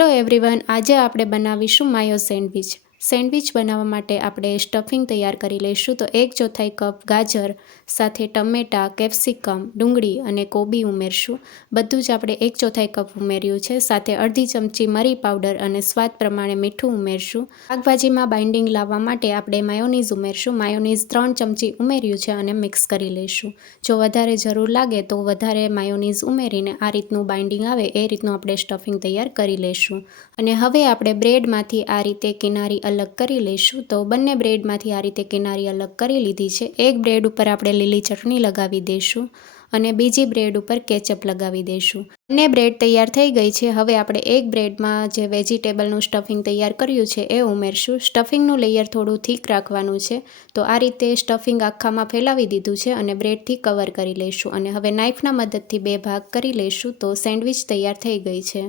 Hello everyone, આજે આપણે બનાવીશું માયો સેન્ડવિચ. સેન્ડવિચ બનાવવા માટે આપણે સ્ટફિંગ તૈયાર કરી લઈશું. તો 1/4 કપ ગાજર સાથે ટમેટાં, કેપ્સિકમ, ડુંગળી અને કોબી ઉમેરશું. બધું જ આપણે 1/4 કપ ઉમેર્યું છે. સાથે અડધી ચમચી મરી પાવડર અને સ્વાદ પ્રમાણે મીઠું ઉમેરશું. શાકભાજીમાં બાઇન્ડિંગ લાવવા માટે આપણે માયોનીઝ ઉમેરશું. માયોનીઝ 3 ચમચી ઉમેર્યું છે અને મિક્સ કરી લઈશું. જો વધારે જરૂર લાગે તો વધારે માયોનીઝ ઉમેરીને આ રીતનું બાઇન્ડિંગ આવે એ રીતનું આપણે સ્ટફિંગ તૈયાર કરી લઈશું. અને હવે આપણે બ્રેડમાંથી આ રીતે કિનારી અલગ કરી લઈશું. તો બંને બ્રેડમાંથી આ રીતે કિનારી અલગ કરી લીધી છે. એક બ્રેડ ઉપર આપણે લીલી ચટણી લગાવી દઈશું અને બીજી બ્રેડ ઉપર કેચઅપ લગાવી દઈશું. બંને બ્રેડ તૈયાર થઈ ગઈ છે. હવે આપણે એક બ્રેડમાં જે વેજીટેબલનું સ્ટફિંગ તૈયાર કર્યું છે એ ઉમેરશું. સ્ટફિંગનું લેયર થોડું થીક રાખવાનું છે. તો આ રીતે સ્ટફિંગ આખામાં ફેલાવી દીધું છે અને બ્રેડથી કવર કરી લઈશું. અને હવે નાઇફના મદદથી 2 ભાગ કરી લઈશું. તો સેન્ડવિચ તૈયાર થઈ ગઈ છે.